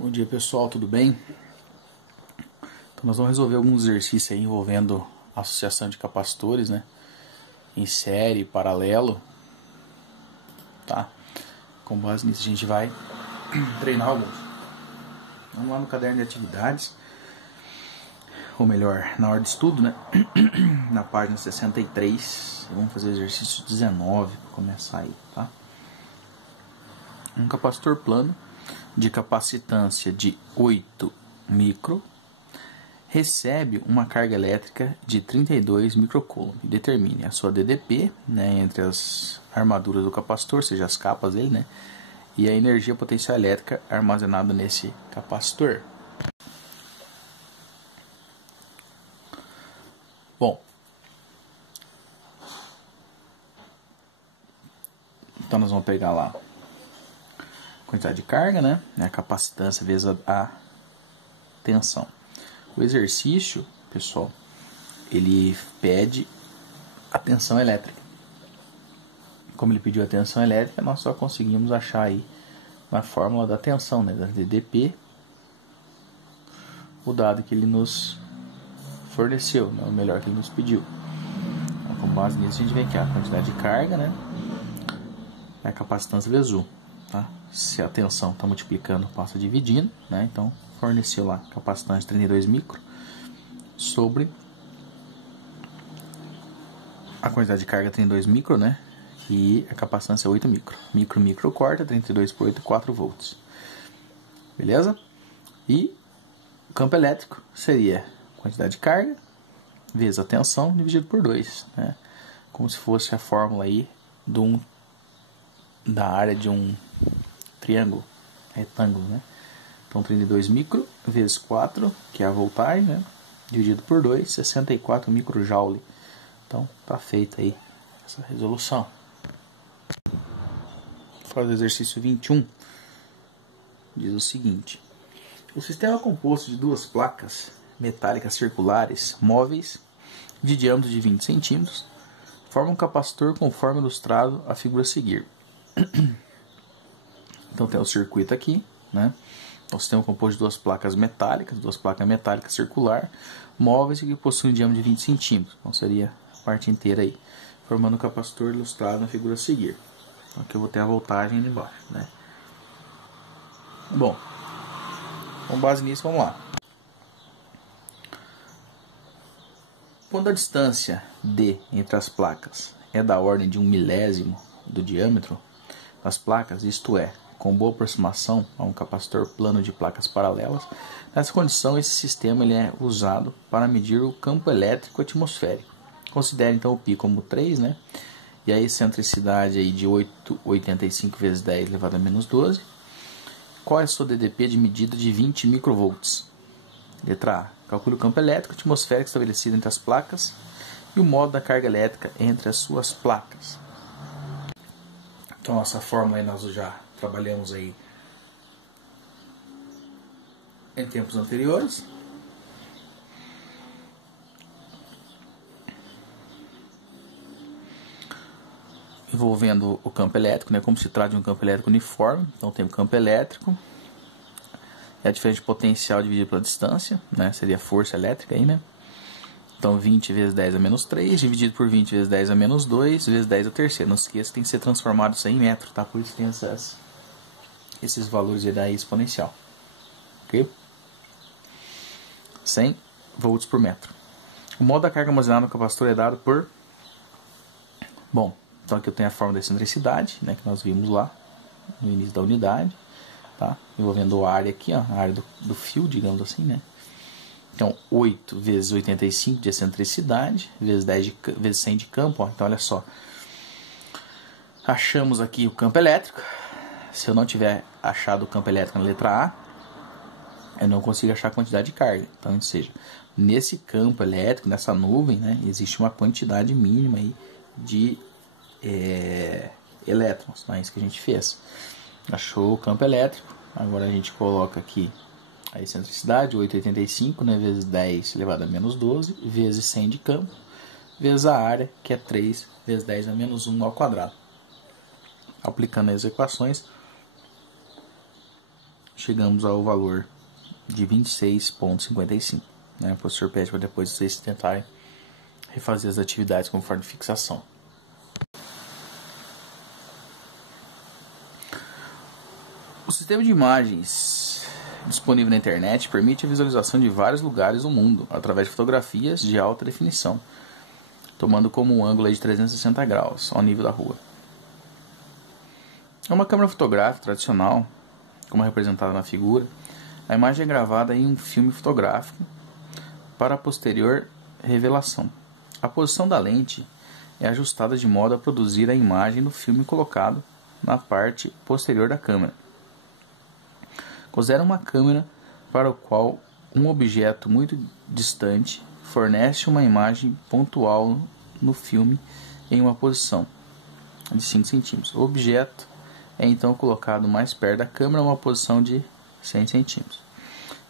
Bom dia, pessoal, tudo bem? Então nós vamos resolver alguns exercícios aí envolvendo associação de capacitores, né? Em série, paralelo, tá? Com base nisso a gente vai treinar alguns. Vamos lá no caderno de atividades, ou melhor, na hora de estudo, né? Na página 63, vamos fazer o exercício 19 para começar aí, tá? Um capacitor plano de capacitância de 8 micro recebe uma carga elétrica de 32 microcoulomb. Determine a sua DDP, né, entre as armaduras do capacitor, ou seja, as capas dele, né, e a energia potencial elétrica armazenada nesse capacitor. Bom, então nós vamos pegar lá a quantidade de carga, né, a capacitância vezes a tensão. O exercício, pessoal, ele pede a tensão elétrica. Como ele pediu a tensão elétrica, nós só conseguimos achar aí na fórmula da tensão, né, da DDP, o dado que ele nos forneceu, né, o melhor que ele nos pediu. Então, com base nisso, a gente vem aqui a quantidade de carga, né, a capacitância vezes U, tá? Se a tensão está multiplicando, passa dividindo, né? Então forneceu lá capacitância de 32 micro sobre a quantidade de carga 32 micro, né? E a capacitância 8 micro. Micro corta, 32 por 8, 4 volts. Beleza? E o campo elétrico seria a quantidade de carga vezes a tensão dividido por 2, né? Como se fosse a fórmula aí da área de um triângulo, retângulo, né? Então 32 micro vezes 4, que é a voltagem, né? Dividido por 2, 64 microjoule. Então tá feita aí essa resolução. Faz o exercício 21. Diz o seguinte: o sistema é composto de duas placas metálicas circulares móveis de diâmetro de 20 centímetros forma um capacitor conforme ilustrado a figura a seguir. Então tem o circuito aqui, né? O sistema é composto de duas placas metálicas circular móveis que possuem um diâmetro de 20 centímetros. Então seria a parte inteira aí, formando o capacitor ilustrado na figura a seguir. Então aqui eu vou ter a voltagem ali embaixo, né? Bom, com base nisso, vamos lá. Quando a distância D entre as placas é da ordem de 1 milésimo do diâmetro das placas, isto é, com boa aproximação a um capacitor plano de placas paralelas, nessa condição esse sistema ele é usado para medir o campo elétrico atmosférico. Considere então o π como 3, né? E a excentricidade aí de 8,85 vezes 10 elevado a menos 12. Qual é a sua DDP de medida de 20 microvolts? Letra A. Calcule o campo elétrico atmosférico estabelecido entre as placas e o modo da carga elétrica entre as suas placas. Então, nossa fórmula aí nós já trabalhamos aí em tempos anteriores. Envolvendo o campo elétrico, né? Como se trata de um campo elétrico uniforme, então tem o campo elétrico, é a diferença de potencial dividido pela distância, né? Seria a força elétrica aí, né? Então 20 vezes 10 a menos 3, dividido por 20 vezes 10 a menos 2, vezes 10 a terceira. Não se esqueça que tem que ser transformado isso aí em metro, tá? Por isso tem esses valores da exponencial. Ok? 100 volts por metro. O modo da carga armazenada no capacitor é dado por... Bom, então aqui eu tenho a fórmula da excentricidade, né? Que nós vimos lá no início da unidade. Tá? Envolvendo a área aqui, ó, a área do fio, digamos assim, né? Então, 8 vezes 85 de excentricidade, vezes 10 vezes 100 de campo, ó. Então, olha só. Achamos aqui o campo elétrico. Se eu não tiver achado o campo elétrico na letra A, eu não consigo achar a quantidade de carga. Então, ou seja, nesse campo elétrico, nessa nuvem, né, existe uma quantidade mínima aí de elétrons. Não é isso que a gente fez. Achou o campo elétrico. Agora a gente coloca aqui a excentricidade, 8,85, né, vezes 10 elevado a menos 12, vezes 100 de campo, vezes a área, que é 3 vezes 10 a menos 1 ao quadrado. Aplicando as equações, chegamos ao valor de 26,55. Né? O professor pede para depois vocês tentarem refazer as atividades conforme fixação. O sistema de imagens disponível na internet permite a visualização de vários lugares do mundo através de fotografias de alta definição, tomando como um ângulo de 360 graus ao nível da rua. É uma câmera fotográfica tradicional, como representada na figura. A imagem é gravada em um filme fotográfico para a posterior revelação. A posição da lente é ajustada de modo a produzir a imagem do filme colocado na parte posterior da câmera. Considera uma câmera para o qual um objeto muito distante fornece uma imagem pontual no filme em uma posição de 5 cm. O objeto é então colocado mais perto da câmera, uma posição de 100 cm.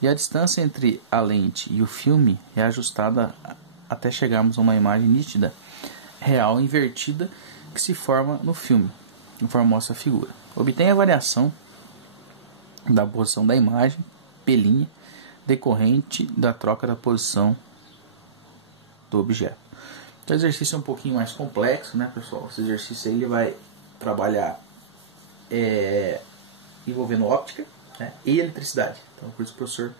E a distância entre a lente e o filme é ajustada até chegarmos a uma imagem nítida, real invertida que se forma no filme, conforme mostra a figura. Obtém a variação da posição da imagem, pelinha, decorrente da troca da posição do objeto. O exercício é um pouquinho mais complexo, né, pessoal? Esse exercício aí ele vai trabalhar envolvendo óptica, né, e eletricidade. Então, por isso o professor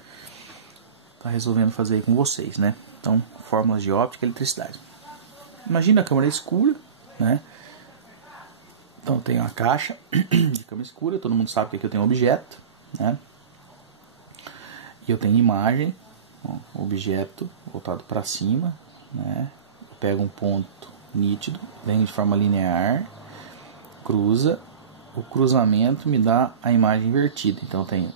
está resolvendo fazer aí com vocês, né? Então, fórmulas de óptica e eletricidade. Imagina a câmera escura, né? Então, tem uma caixa de câmera escura. Todo mundo sabe que aqui eu tenho um objeto, né? E eu tenho imagem, ó, objeto voltado para cima, né? Eu pego um ponto nítido, vem de forma linear, cruza. O cruzamento me dá a imagem invertida. Então eu tenho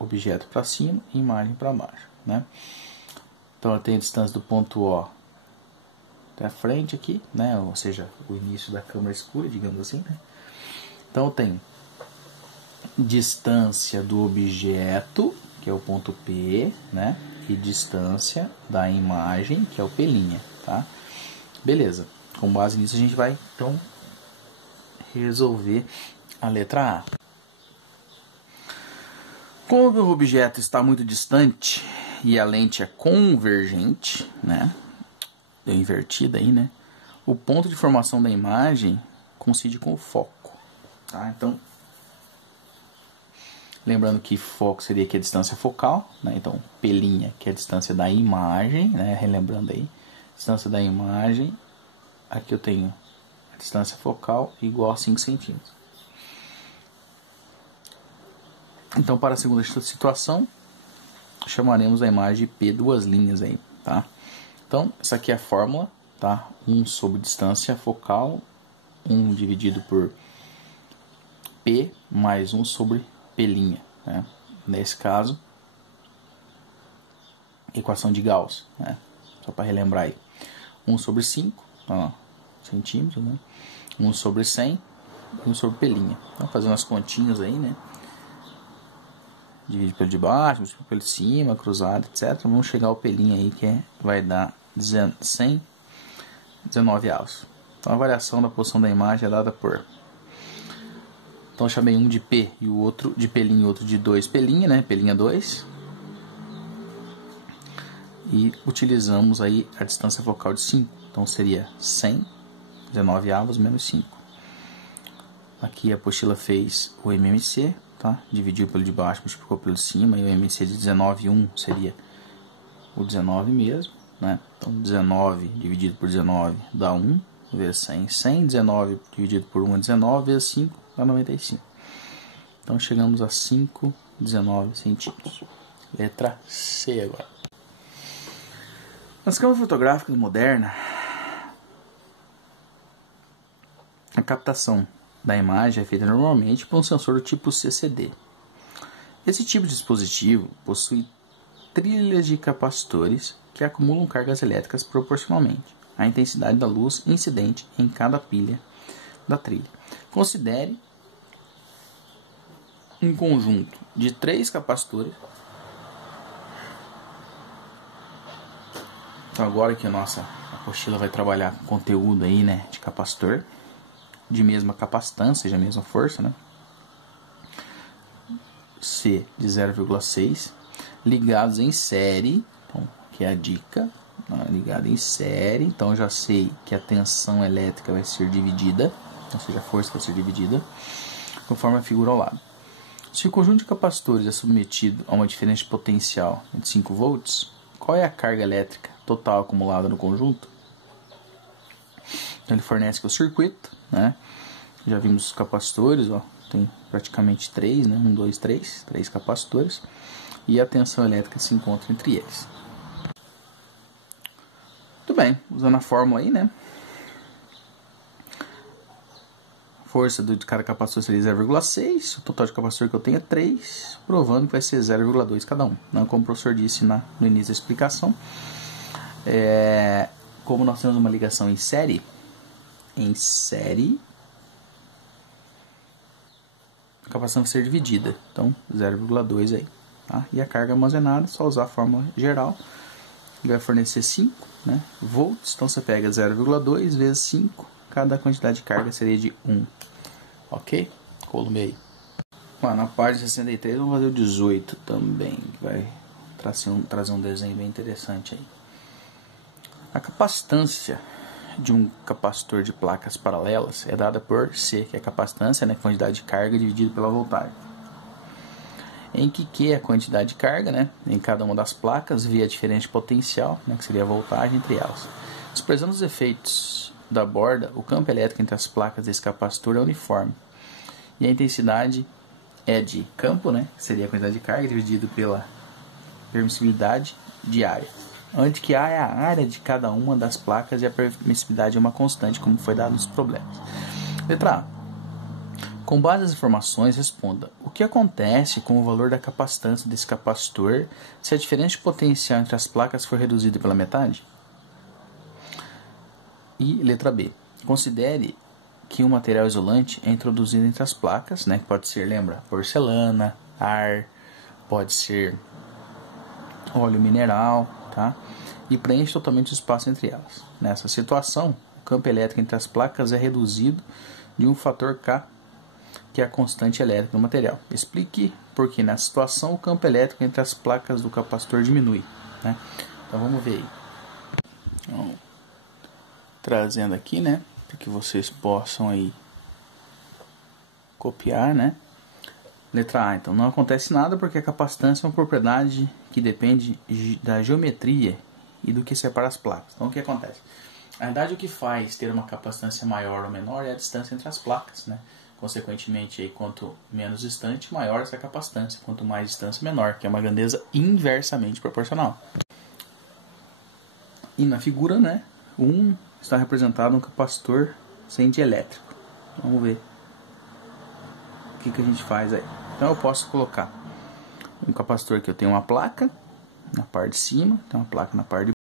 objeto para cima e imagem para baixo, né? Então eu tenho a distância do ponto O até a frente aqui, né? Ou seja, o início da câmera escura, digamos assim, né? Então eu tenho distância do objeto, que é o ponto P, né? E distância da imagem, que é o P', tá? Beleza. Com base nisso a gente vai então resolver a letra A. Como o objeto está muito distante e a lente é convergente, né? Deu invertida aí, né? O ponto de formação da imagem coincide com o foco, tá? Então, lembrando que foco seria aqui a distância focal, né? Então, P', que é a distância da imagem, né? Relembrando aí, distância da imagem. Aqui eu tenho a distância focal igual a 5 centímetros. Então, para a segunda situação, chamaremos a imagem de P duas linhas aí, tá? Então, essa aqui é a fórmula, tá? 1 sobre distância focal, 1 dividido por P mais 1 sobre P', né? Nesse caso, equação de Gauss, né? Só para relembrar aí. 1 sobre 5, ó, centímetros, né? 1 sobre 100 e 1 sobre P'. Então, fazendo as continhas aí, né? Divide pelo de baixo, pelo de cima, cruzado, etc. Vamos chegar ao P' aí, que vai dar 119 avos. Então a variação da posição da imagem é dada por... Então eu chamei um de P e o outro de P' e outro de 2P', né? P' 2. E utilizamos aí a distância focal de 5. Então seria 100, 19 avos menos 5. Aqui a apostila fez o MMC, tá? Dividiu pelo de baixo, multiplicou pelo de cima, e o MMC de 19,1 seria o 19 mesmo, né? Então 19 dividido por 19 dá 1, vezes 100, 100, 19 dividido por 1 é 19, vezes 5 dá 95. Então chegamos a 5,19 centímetros. Letra C agora. Nas câmeras fotográficas modernas, a captação da imagem é feita normalmente por um sensor do tipo CCD. Esse tipo de dispositivo possui trilhas de capacitores que acumulam cargas elétricas proporcionalmente à intensidade da luz incidente em cada pilha da trilha. Considere um conjunto de 3 capacitores. Então agora que a nossa apostila vai trabalhar com conteúdo aí, né, de capacitor, de mesma capacitância, seja a mesma força, né? C de 0,6 ligados em série, então, que é a dica, ligado em série, então já sei que a tensão elétrica vai ser dividida, ou seja, a força vai ser dividida, conforme a figura ao lado. Se o conjunto de capacitores é submetido a uma diferença de potencial de 5 volts, qual é a carga elétrica total acumulada no conjunto? Então ele fornece aqui o circuito, né? Já vimos os capacitores, ó, tem praticamente 3, né? 1, 2, 3 capacitores, e a tensão elétrica se encontra entre eles. Muito bem, usando a fórmula aí, né? Força de cada capacitor seria 0,6, o total de capacitor que eu tenho é 3, provando que vai ser 0,2 cada um. Não como o professor disse no início da explicação. Como nós temos uma ligação em série, a capacidade vai ser dividida, então 0,2 aí. Tá? E a carga armazenada, só usar a fórmula geral, ele vai fornecer 5, né, volts, então você pega 0,2 vezes 5, cada quantidade de carga seria de 1. Ok? Colume aí. Bom, na página 63 vamos fazer o 18 também, que vai trazer um desenho bem interessante aí. A capacitância de um capacitor de placas paralelas é dada por C, que é a capacitância, né, quantidade de carga dividido pela voltagem. Em que Q é a quantidade de carga, né, em cada uma das placas via a diferença de potencial, né, que seria a voltagem entre elas. Desprezando os efeitos da borda, o campo elétrico entre as placas desse capacitor é uniforme. E a intensidade é de campo, né, que seria a quantidade de carga dividido pela permissibilidade de área. Onde que A é a área de cada uma das placas e a permissibilidade é uma constante, como foi dado nos problemas. Letra A. Com base nas informações, responda: o que acontece com o valor da capacitância desse capacitor se a diferença de potencial entre as placas for reduzida pela metade? E letra B. Considere que um material isolante é introduzido entre as placas, né? Pode ser, lembra, porcelana, ar, pode ser óleo mineral, tá? E preenche totalmente o espaço entre elas. Nessa situação, o campo elétrico entre as placas é reduzido de um fator K, que é a constante elétrica do material. Explique por que nessa situação o campo elétrico entre as placas do capacitor diminui, né? Então vamos ver aí. Então, trazendo aqui, né, para que vocês possam aí copiar, né? Letra A, então não acontece nada porque a capacitância é uma propriedade que depende da geometria e do que separa as placas. Então o que acontece? Na verdade, o que faz ter uma capacitância maior ou menor é a distância entre as placas, né? Consequentemente, aí, quanto menos distante, maior essa capacitância. Quanto mais distância, menor, que é uma grandeza inversamente proporcional. E na figura, né, 1 está representado um capacitor sem dielétrico. Vamos ver o que a gente faz aí. Então eu posso colocar um capacitor que eu tenho uma placa na parte de cima, tem uma placa na parte de